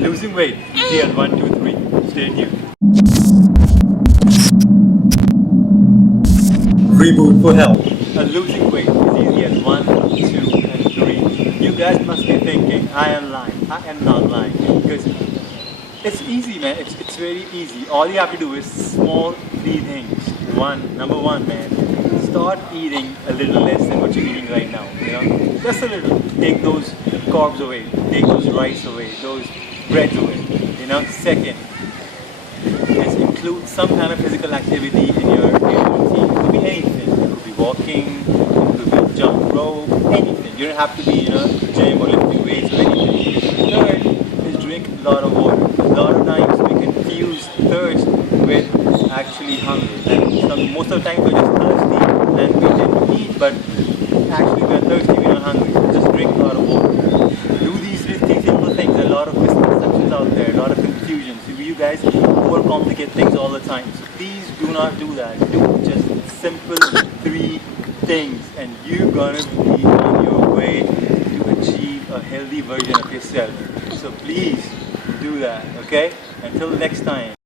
Losing weight, easy as 1, 2, 3. Stay tuned. Reboot for health. Losing weight is easy as 1, 2, and 3. You guys must be thinking, I am lying. I am not lying. Because it's easy, man. It's very easy. All you have to do is small 3 things. Number one, man. Start eating a little less than what you're eating right now. You know, just a little. Take those carbs away. Take those rice away. Those breads away. You know. Second is include some kind of physical activity in your routine. It could be anything. It could be walking. It could be jump rope. Anything. You don't have to be gym or lifting weights or anything. Third is drink a lot of water. A lot of times we confuse thirst with actually hungry. And most of the time we're just thirsty and we tend to eat, but actually we're thirsty, we're not hungry. So just drink a lot of water. Do these 50 simple things. There are a lot of misconceptions out there, a lot of confusion. So you guys overcomplicate things all the time. So please do not do that. Do just simple 3 things and you're gonna be on your way to achieve a healthy version of yourself. So please do that, okay? Until next time.